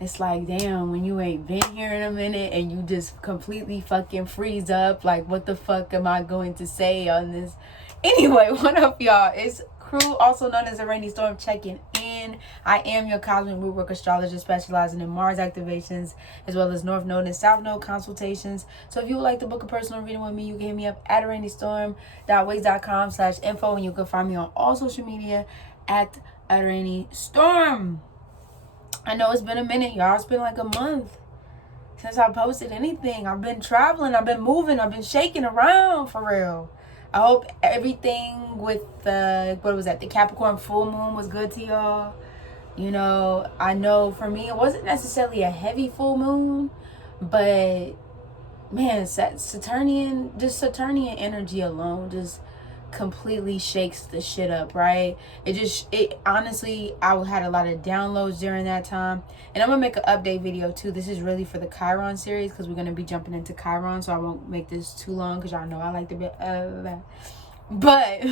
it's like, damn, when you ain't been here in a minute and you just completely fucking freeze up, like, what the fuck am I going to say on this? Anyway, what up, y'all? It's Crew, also known as a Rainy Storm, checking in. I am your Cosmic Rootwork astrologer specializing in Mars activations, as well as North Node and South Node consultations. So if you would like to book a personal reading with me, you can hit me up at rainystorm.wix.com/info, and you can find me on all social media at rainystorm. I know it's been a minute, y'all. It's been like a month since I posted anything. I've been traveling, I've been moving, I've been shaking around for real. I hope everything with the, the Capricorn full moon was good to y'all. You know, I know for me, it wasn't necessarily a heavy full moon, but man, Saturnian energy alone just completely shakes the shit up, right? It honestly, I had a lot of downloads during that time, and I'm gonna make an update video too. This is really for the Chiron series because we're gonna be jumping into Chiron, so I won't make this too long because y'all know I like to be but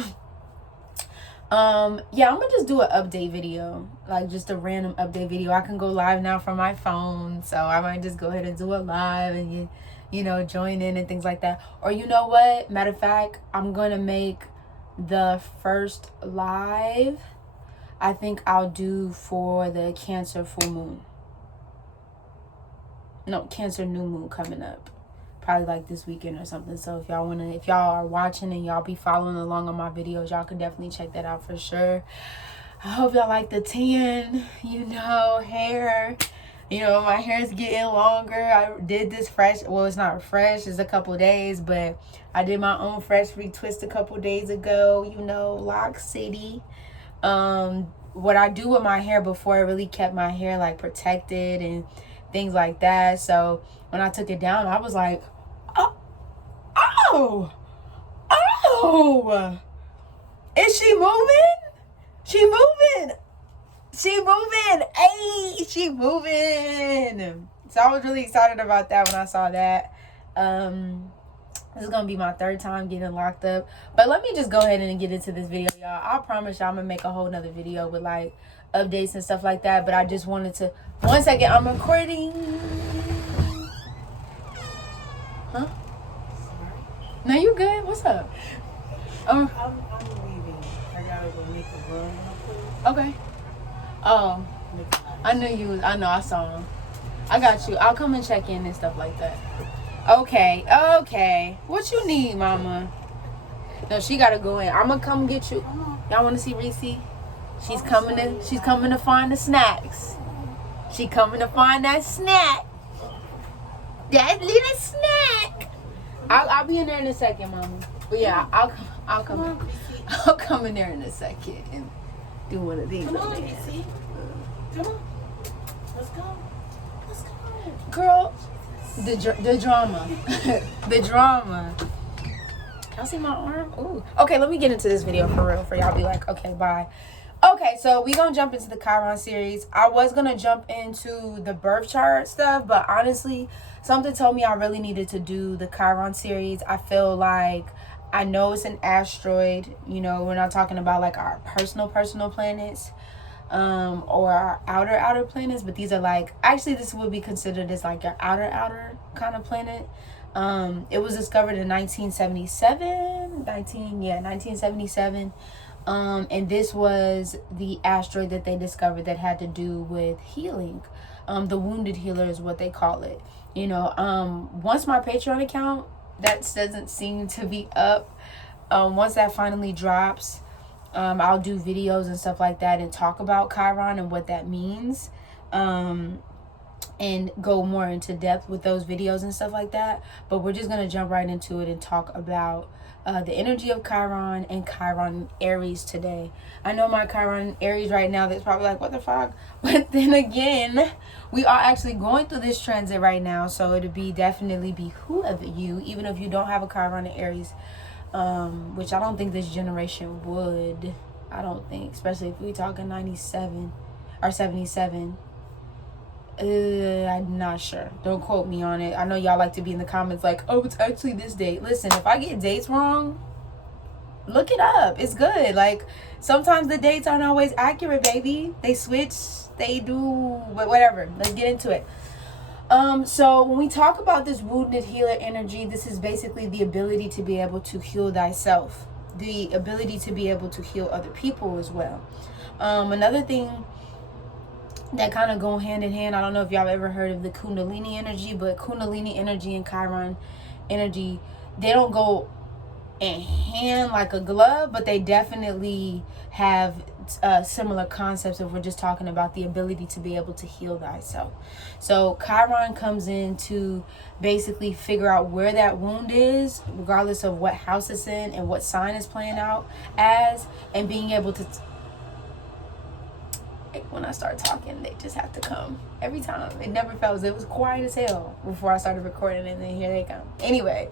yeah, I'm gonna just do an update video, like just a random update video. I can go live now from my phone, so I might just go ahead and do a live and you know, join in and things like that. Or you know what, matter of fact, I'm gonna make the first live, I think I'll do for the Cancer full moon. No, Cancer new moon coming up, probably like this weekend or something. So if y'all are watching and y'all be following along on my videos, y'all can definitely check that out for sure. I hope y'all like the tan, you know, hair. You know, my hair is getting longer. I did this fresh. Well, it's not fresh. It's a couple days. But I did my own fresh retwist a couple days ago. You know, Lock City. What I do with my hair before, I really kept my hair, like, protected and things like that. So when I took it down, I was like, oh. Is she moving? She moving. Hey, she moving. So I was really excited about that when I saw that. This is gonna be my third time getting locked up, but let me just go ahead and get into this video, y'all. I promise y'all I'm gonna make a whole nother video with like updates and stuff like that, but I just wanted to, one second, I'm recording. Huh? No, you good? What's up? I'm leaving. I gotta go make a run. Okay. Oh, I know, I saw him. I got you. I'll come and check in and stuff like that. Okay. What you need, mama? No, she gotta go in. I'm gonna come get you. Y'all wanna see Reese? She's coming to find the snacks. She coming to find that snack. That little snack. I'll be in there in a second, mama. But yeah, I'll come in there in a second and do one of these. Come on, Casey. Come on. Let's go. Girl, the drama. The drama. Y'all see my arm? Ooh. Okay, let me get into this video for real, for y'all be like, okay, bye. Okay, so we gonna jump into the Chiron series. I was gonna jump into the birth chart stuff, but honestly, something told me I really needed to do the Chiron series. I feel like, I know it's an asteroid, you know, we're not talking about like our personal planets, or our outer planets, but these are like, actually this would be considered as like your outer kind of planet. It was discovered in 1977. And this was the asteroid that they discovered that had to do with healing. The wounded healer is what they call it. You know, once my Patreon account, that doesn't seem to be up. Once that finally drops, I'll do videos and stuff like that and talk about Chiron and what that means, and go more into depth with those videos and stuff like that. But we're just gonna jump right into it and talk about the energy of Chiron and Chiron Aries today. I know my Chiron Aries right now, that's probably like, what the fuck? But then again, we are actually going through this transit right now, so it'll definitely behoove you, even if you don't have a Chiron Aries, which I don't think this generation would. I don't think, especially if we're talking 97 or 77. I'm not sure. Don't quote me on it. I know y'all like to be in the comments like, oh, it's actually this date. Listen, if I get dates wrong, Look it up. It's good. Like, sometimes the dates aren't always accurate, baby. They switch, they do, whatever. Let's get into it. So when we talk about this wounded healer energy, this is basically the ability to be able to heal thyself, the ability to be able to heal other people as well. Another thing that kind of go hand in hand, I don't know if y'all ever heard of the Kundalini energy, but Kundalini energy and Chiron energy, they don't go in hand like a glove, but they definitely have similar concepts if we're just talking about the ability to be able to heal thyself. So Chiron comes in to basically figure out where that wound is, regardless of what house it's in and what sign it's playing out as, and being able to when I start talking, they just have to come every time. It never fails. It was quiet as hell before I started recording, and then here they come. Anyway,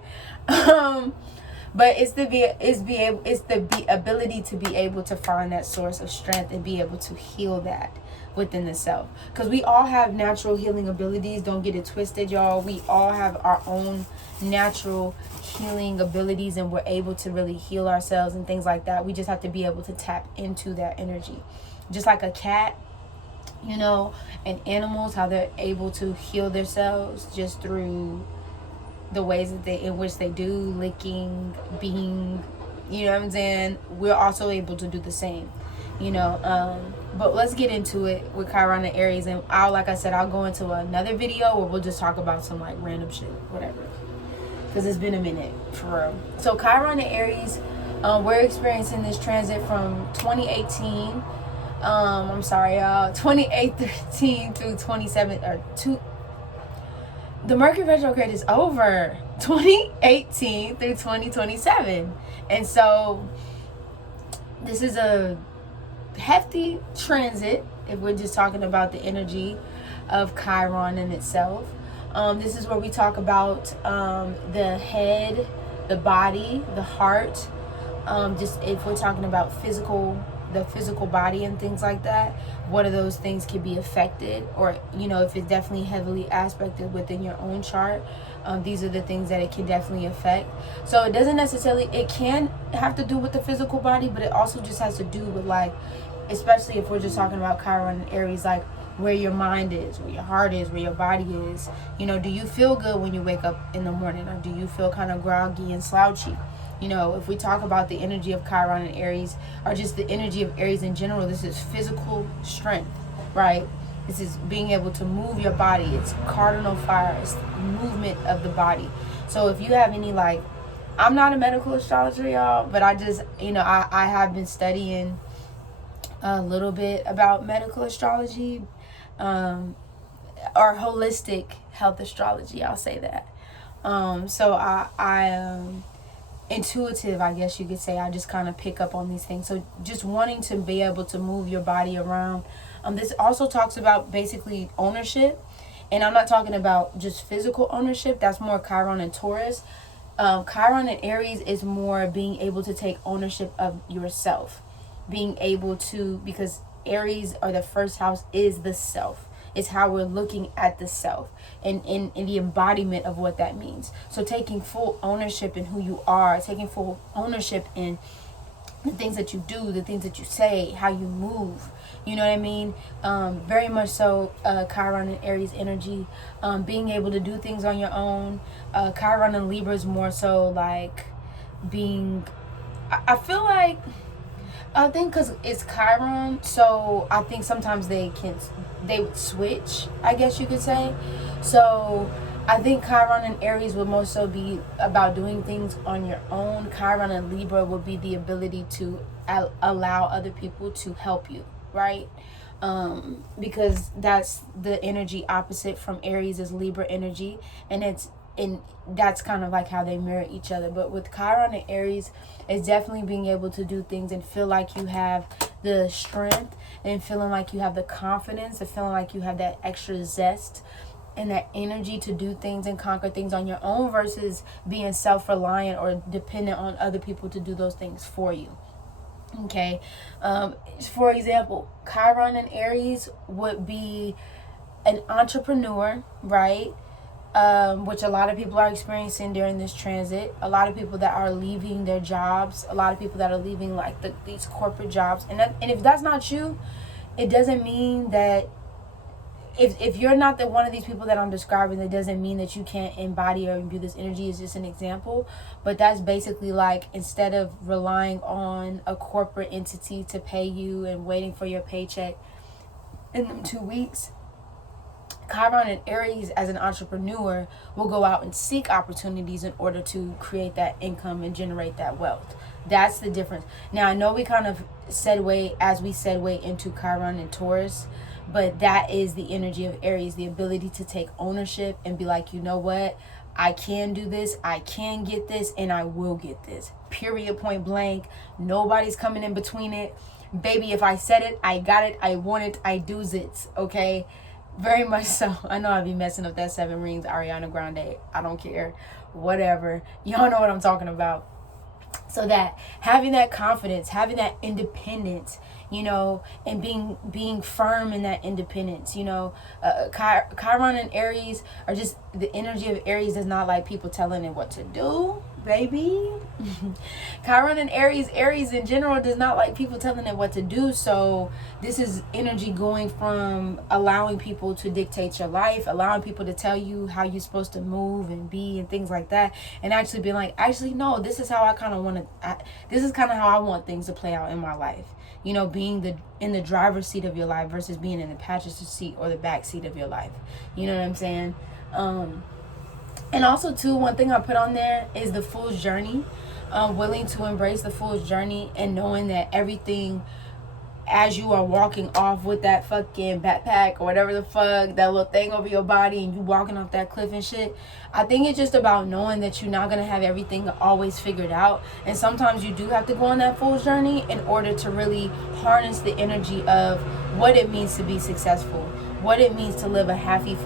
but it's the ability to be able to find that source of strength and be able to heal that within the self. Because we all have natural healing abilities. Don't get it twisted, y'all. We all have our own natural healing abilities, and we're able to really heal ourselves and things like that. We just have to be able to tap into that energy. Just like a cat, you know, and animals, how they're able to heal themselves just through the ways that in which they do, licking, being, you know what I'm saying? We're also able to do the same, you know. But let's get into it with Chiron and Aries, and like I said, I'll go into another video where we'll just talk about some like random shit, whatever, because it's been a minute for real. So Chiron and Aries, we're experiencing this transit from 2018. I'm sorry, y'all. 2813 through 27 or 2. The Mercury retrograde is over. 2018 through 2027, and so this is a hefty transit. If we're just talking about the energy of Chiron in itself, this is where we talk about the head, the body, the heart. Just if we're talking about the physical body and things like that, what of those things can be affected, or you know, if it's definitely heavily aspected within your own chart, these are the things that it can definitely affect. So it doesn't necessarily, it can have to do with the physical body, but it also just has to do with, like, especially if we're just talking about Chiron and Aries, like where your mind is, where your heart is, where your body is. You know, do you feel good when you wake up in the morning, or do you feel kind of groggy and slouchy? You know, if we talk about the energy of Chiron and Aries, or just the energy of Aries in general, this is physical strength, right? This is being able to move your body. It's cardinal fire. It's movement of the body. So if you have any, like, I'm not a medical astrologer, y'all, but I just, you know, I have been studying a little bit about medical astrology, or holistic health astrology, I'll say that. So I intuitive, I guess you could say. I just kind of pick up on these things. So just wanting to be able to move your body around. This also talks about basically ownership, and I'm not talking about just physical ownership. That's more Chiron and Taurus. Chiron and Aries is more being able to take ownership of yourself, being able to, because Aries, or the first house, is the self. It's how we're looking at the self, and in the embodiment of what that means. So taking full ownership in who you are, taking full ownership in the things that you do, the things that you say, how you move. You know what I mean? Very much so, Chiron and Aries energy. Being able to do things on your own. Chiron and Libra is more so like being, I feel like, I think because it's Chiron, so I think sometimes they would switch, I guess you could say. So I think Chiron and Aries would most so be about doing things on your own. Chiron and Libra would be the ability to allow other people to help you, right? Because that's the energy opposite from Aries is Libra energy, and that's kind of like how they mirror each other. But with Chiron and Aries, it's definitely being able to do things and feel like you have the strength, and feeling like you have the confidence, and feeling like you have that extra zest and that energy to do things and conquer things on your own, versus being self-reliant or dependent on other people to do those things for you. Okay, for example, Chiron and Aries would be an entrepreneur, right? which a lot of people are experiencing during this transit. A lot of people that are leaving their jobs, a lot of people that are leaving like these corporate jobs. And if that's not you, it doesn't mean that if you're not one of these people that I'm describing, that doesn't mean that you can't embody or imbue this energy. Is just an example. But that's basically like, instead of relying on a corporate entity to pay you and waiting for your paycheck in them 2 weeks, Chiron and Aries as an entrepreneur will go out and seek opportunities in order to create that income and generate that wealth. That's the difference. Now, I know we kind of segue into Chiron and Taurus, but that is the energy of Aries, the ability to take ownership and be like, you know what? I can do this, I can get this, and I will get this. Period, point blank. Nobody's coming in between it. Baby, if I said it, I got it, I want it, I do's it, okay? Very much so. I know I'd be messing up that 7 rings, Ariana Grande. I don't care. Whatever. Y'all know what I'm talking about. So that having that confidence, having that independence, you know, and being firm in that independence, you know, Chiron and Aries are just, the energy of Aries does not like people telling it what to do, baby. Chiron and Aries in general does not like people telling it what to do. So this is energy going from allowing people to dictate your life, allowing people to tell you how you're supposed to move and be and things like that, and actually being like, actually no, this is how I kind of want to, this is kind of how I want things to play out in my life. You know, being in the driver's seat of your life versus being in the passenger seat or the back seat of your life. You know what I'm saying? And also too, one thing I put on there is the fool's journey. Willing to embrace the fool's journey and knowing that everything, as you are walking off with that fucking backpack or whatever the fuck, that little thing over your body, and you walking off that cliff and shit, I think it's just about knowing that you're not going to have everything always figured out. And sometimes you do have to go on that fool's journey in order to really harness the energy of what it means to be successful, what it means to live a happy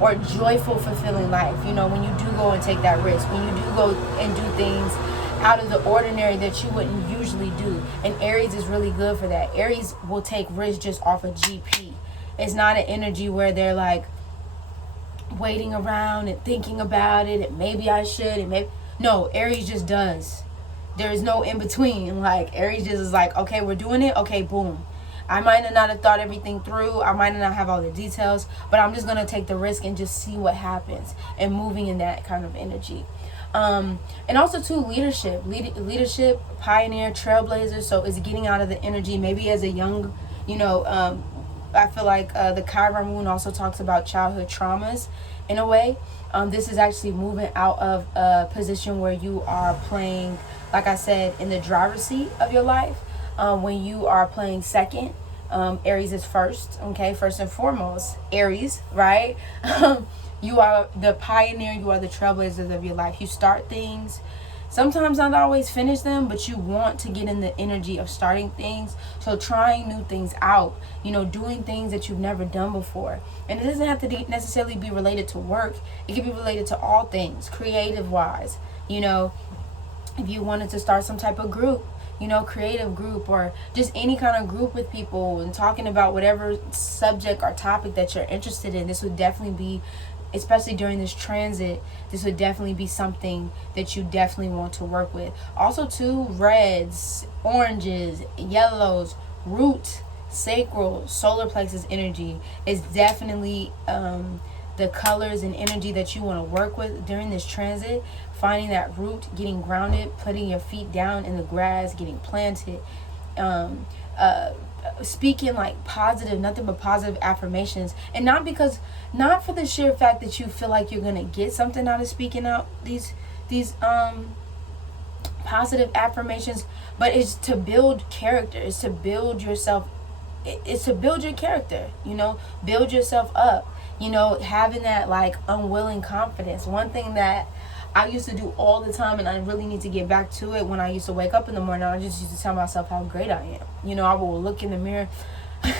or joyful, fulfilling life. You know, when you do go and take that risk, when you do go and do things out of the ordinary that you wouldn't usually do. And Aries is really good for that. Aries will take risks just off of GP. It's not an energy where they're like waiting around and thinking about it and maybe I should and maybe. No, Aries just does. There is no in between. Like, Aries just is like, okay, we're doing it, okay, boom. I might not have thought everything through, I might not have all the details, but I'm just going to take the risk and just see what happens, and moving in that kind of energy. And also too, leadership, pioneer, trailblazer. So it's getting out of the energy, maybe as a young, you know, I feel like the Chiron moon also talks about childhood traumas in a way. This is actually moving out of a position where you are playing, like I said, in the driver's seat of your life. When you are playing second, Aries is first, okay? First and foremost, Aries, right? You are the pioneer, you are the trailblazers of your life. You start things, sometimes not always finish them, but you want to get in the energy of starting things. So trying new things out, you know, doing things that you've never done before. And it doesn't have to necessarily be related to work. It can be related to all things, creative wise. You know, if you wanted to start some type of group, you know, creative group, or just any kind of group with people and talking about whatever subject or topic that you're interested in, this would definitely be, especially during this transit, this would definitely be something that you definitely want to work with. Also too, reds, oranges, yellows, root, sacral, solar plexus energy is definitely the colors and energy that you want to work with during this transit. Finding that root, getting grounded, putting your feet down in the grass, getting planted, speaking like positive, nothing but positive affirmations. And not for the sheer fact that you feel like you're gonna get something out of speaking out these positive affirmations, but it's to build character, it's to build yourself, it's to build your character, you know, build yourself up, you know, having that like unwilling confidence. One thing that I used to do all the time, and I really need to get back to it. When I used to wake up in the morning, I just used to tell myself how great I am. You know, I will look in the mirror. I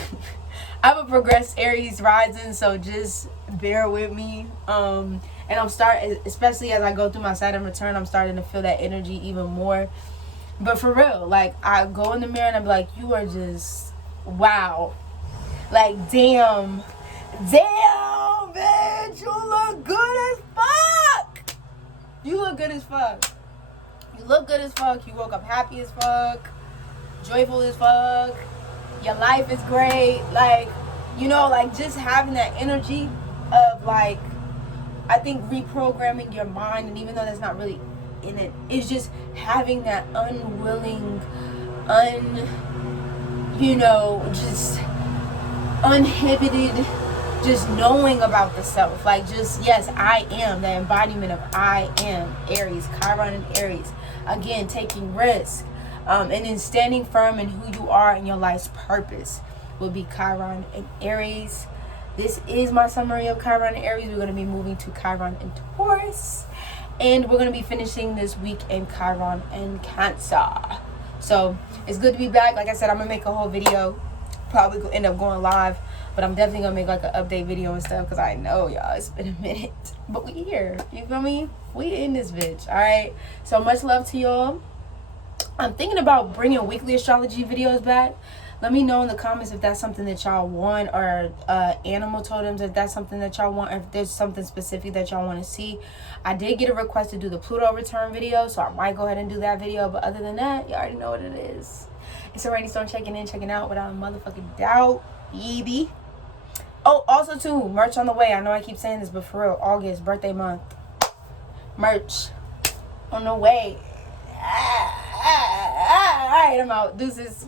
have a progressed Aries rising, so just bear with me. And I'm starting, especially as I go through my Saturn return, I'm starting to feel that energy even more. But for real, like, I go in the mirror and I'm like, you are just, wow. Like, damn, bitch. bitch, you look good as fuck. You look good as fuck. You look good as fuck. You woke up happy as fuck, joyful as fuck. Your life is great. Like, you know, like just having that energy of like, I think reprogramming your mind, and even though that's not really in it, it's just having that unwilling, just uninhibited, just knowing about the self. Like, just, yes, I am the embodiment of I am Aries, Chiron and Aries. Again, taking risk, and then standing firm in who you are and your life's purpose will be Chiron and Aries. This is my summary of Chiron and Aries. We're going to be moving to Chiron and Taurus, and we're going to be finishing this week in Chiron and Cancer. So it's good to be back. Like I said, I'm going to make a whole video. Probably end up going live, but I'm definitely going to make like an update video and stuff, because I know, y'all, it's been a minute. But we here. You feel me? We in this bitch. All right? So much love to y'all. I'm thinking about bringing weekly astrology videos back. Let me know in the comments if that's something that y'all want, or animal totems, if that's something that y'all want, if there's something specific that y'all want to see. I did get a request to do the Pluto return video, so I might go ahead and do that video. But other than that, you already know what it is. It's a rainy storm, checking in, checking out without a motherfucking doubt. Baby. Oh, also too, merch on the way. I know I keep saying this, but for real, August, birthday month. Merch on the way. All right, I'm out. Deuces.